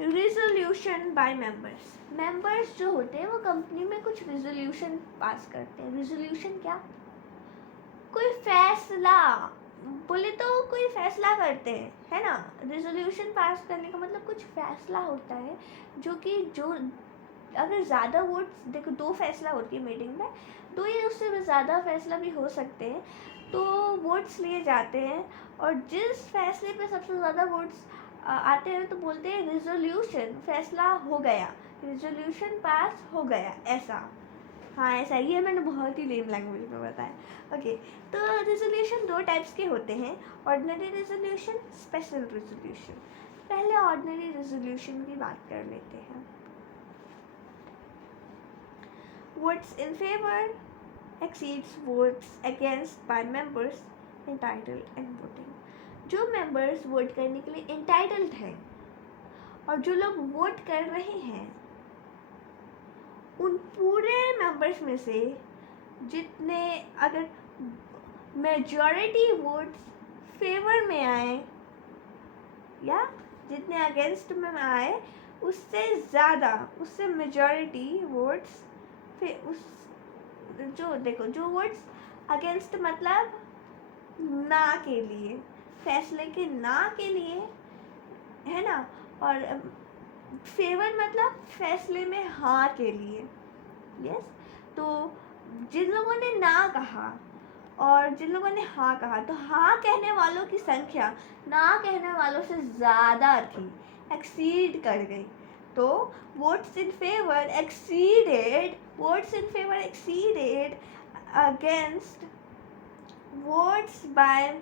Resolution bye members जो होते हैं वो कंपनी में कुछ रिजोल्यूशन पास करते हैं। रिजोल्यूशन क्या? कोई फैसला, बोले तो कोई फैसला करते हैं, है ना। रिजोल्यूशन पास करने का मतलब कुछ फैसला होता है जो कि जो अगर ज़्यादा वोट्स, देखो 2 फैसला होती है मीटिंग में, 2 या उससे ज़्यादा फैसला भी हो सकते हैं, तो वोट्स लिए जाते हैं और जिस फैसले पे सबसे ज़्यादा वोट्स आते हैं तो बोलते हैं रिजोल्यूशन, फैसला हो गया, रिजोल्यूशन पास हो गया, ऐसा। हाँ ऐसा ही है, मैंने बहुत ही लेम लैंग्वेज में बताया। ओके, तो रिजोल्यूशन 2 टाइप्स के होते हैं, ऑर्डिनरी रिजोल्यूशन, स्पेशल रिजोल्यूशन। पहले ऑर्डिनरी रिजोल्यूशन की बात कर लेते हैं। Votes in favor exceeds votes against by members entitled and voting। जो मेंबर्स वोट करने के लिए इंटाइटल्ड हैं और जो लोग वोट कर रहे हैं, उन पूरे मेंबर्स में से जितने, अगर मेजॉरिटी वोट्स फेवर में आए या जितने अगेंस्ट में आए, उससे ज़्यादा, उससे मेजॉरिटी वोट्स, फिर उस जो देखो जो वोट्स अगेंस्ट मतलब ना के लिए, फैसले के ना के लिए, है ना, और फेवर मतलब फैसले में हाँ के लिए। यस, तो जिन लोगों ने ना कहा और जिन लोगों ने हाँ कहा, तो हाँ कहने वालों की संख्या ना कहने वालों से ज़्यादा थी, एक्सीड कर गई। तो votes in favor exceeded against votes by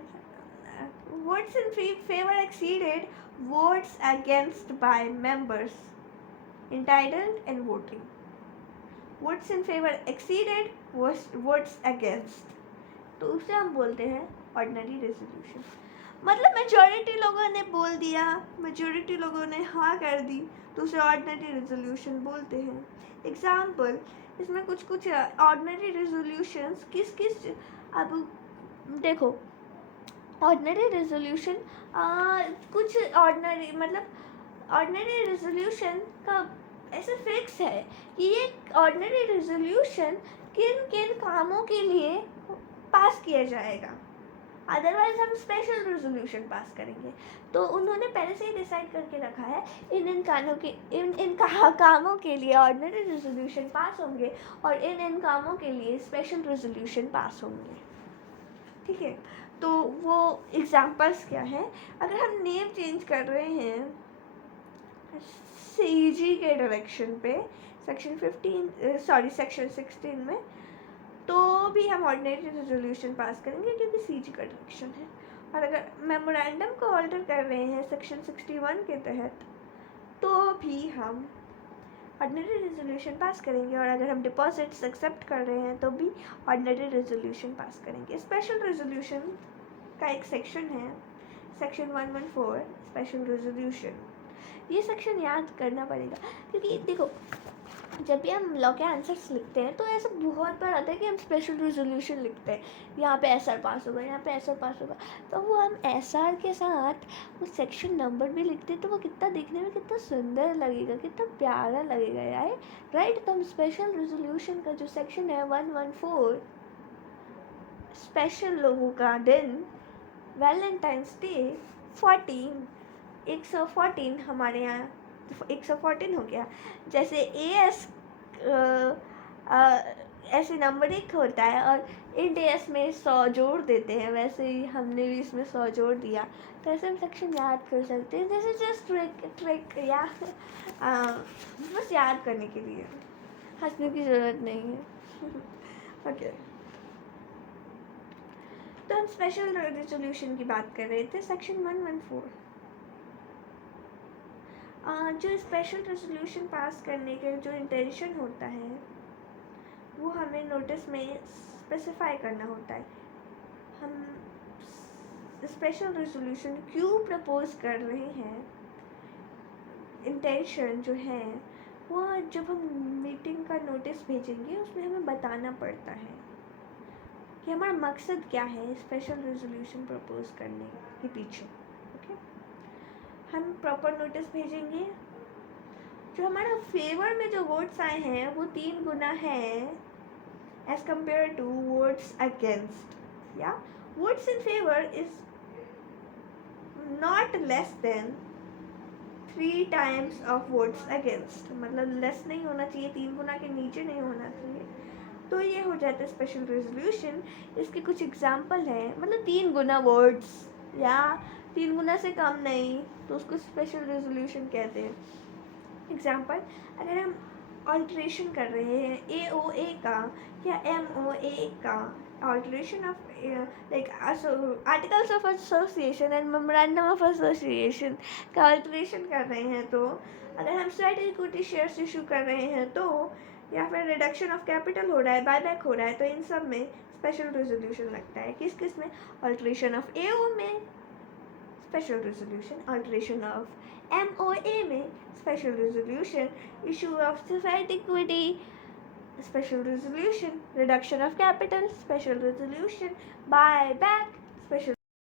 votes in favor exceeded votes against by members entitled and voting। votes in favor exceeded votes against, तो उसे हम बोलते हैं ऑर्डिनरी रेजोल्यूशन। मतलब मेजॉरिटी लोगों ने बोल दिया, मेजॉरिटी लोगों ने हाँ कर दी, तो उसे ऑर्डिनरी रेजोल्यूशन बोलते हैं। एग्जाम्पल, इसमें कुछ कुछ ऑर्डिनरी रेजोल्यूशंस किस किस, अब देखो ऑर्डिनरी रेजोल्यूशन, कुछ ऑर्डिनरी मतलब ऑर्डिनरी रेजोल्यूशन का ऐसे फिक्स है कि ये ऑर्डिनरी रेजोल्यूशन किन किन कामों के लिए पास किया जाएगा, अदरवाइज हम स्पेशल रेजोल्यूशन पास करेंगे। तो उन्होंने पहले से ही डिसाइड करके रखा है इन कामों के लिए ऑर्डिनरी रेजोल्यूशन पास होंगे और इन कामों के लिए स्पेशल रेजोल्यूशन पास होंगे। ठीक है, तो वो एग्जांपल्स क्या हैं? अगर हम नेम चेंज कर रहे हैं सीजी के डायरेक्शन पे सेक्शन 16 में, तो भी हम ऑर्डिनरी रेजोल्यूशन पास करेंगे क्योंकि सीजी का डायरेक्शन है। और अगर मेमोरेंडम को ऑल्टर कर रहे हैं सेक्शन 61 के तहत, तो भी हम ऑर्डिनरी रेजोल्यूशन पास करेंगे। और अगर हम डिपॉजिट्स एक्सेप्ट कर रहे हैं तो भी ऑर्डिनरी रेजोल्यूशन पास करेंगे। स्पेशल रेजोल्यूशन का एक सेक्शन है, सेक्शन 114 स्पेशल रेजोल्यूशन। ये सेक्शन याद करना पड़ेगा क्योंकि देखो जब भी हम लॉ के आंसर्स लिखते हैं तो ऐसा बहुत बार आता है कि हम स्पेशल रेजोल्यूशन लिखते हैं, यहाँ पे एसआर पास होगा, यहाँ पे एसआर पास होगा, तो वो हम एसआर के साथ वो सेक्शन नंबर भी लिखते हैं, तो वो कितना देखने में कितना सुंदर लगेगा, कितना प्यारा लगेगा यार, राइट। तो हम स्पेशल रेजोल्यूशन का जो सेक्शन है 114 स्पेशल लोगों का दिन, वैलेंटाइंस डे 114 हमारे यहाँ 114 हो गया। जैसे एएस ऐसे नंबरिंग होता है और इन एस में 100 जोड़ देते हैं, वैसे ही हमने भी इसमें 100 जोड़ दिया, तो ऐसे हम सेक्शन याद कर सकते हैं। जैसे जस्ट ट्रिक या बस याद करने के लिए, हंसने की ज़रूरत नहीं है। ओके, तो हम स्पेशल रेजोल्यूशन की बात कर रहे थे, सेक्शन 114। जो स्पेशल रेजोल्यूशन पास करने के जो इंटेंशन होता है वो हमें नोटिस में स्पेसिफाई करना होता है। हम स्पेशल रेजोल्यूशन क्यों प्रपोज कर रहे हैं, इंटेंशन जो है वो जब हम मीटिंग का नोटिस भेजेंगे उसमें हमें बताना पड़ता है कि हमारा मकसद क्या है स्पेशल रेजोल्यूशन प्रपोज करने के पीछे। ओके, हम प्रॉपर नोटिस भेजेंगे जो हमारा फेवर में जो वोट्स आए हैं वो 3 गुना है as compare to votes against. या votes in favour is not less than 3 times of votes against. मतलब लेस नहीं होना चाहिए, 3 गुना के नीचे नहीं होना चाहिए. तो ये हो जाता है स्पेशल रेजोल्यूशन. इसके कुछ एग्जाम्पल है. मतलब 3 गुना वोट्स या 3 गुना से कम नहीं, तो उसको स्पेशल रेजोल्यूशन कहते हैं. एग्जाम्पल, अगर हम ऑल्ट्रेशन कर रहे हैं AOA का या MOA का, alteration of like articles of association and memorandum of association का ऑल्ट्रेशन कर रहे हैं, तो अगर हम स्ट्रेट इक्विटी शेयर्स इशू कर रहे हैं तो, या फिर रिडक्शन ऑफ कैपिटल हो रहा है, बायबैक हो रहा है, तो इन सब में स्पेशल रेजोल्यूशन लगता है. किस किस में? ऑल्ट्रेशन ऑफ AO में special resolution, alteration of MOA में special resolution, issue of society equity special resolution, reduction of capital, special resolution, buyback, special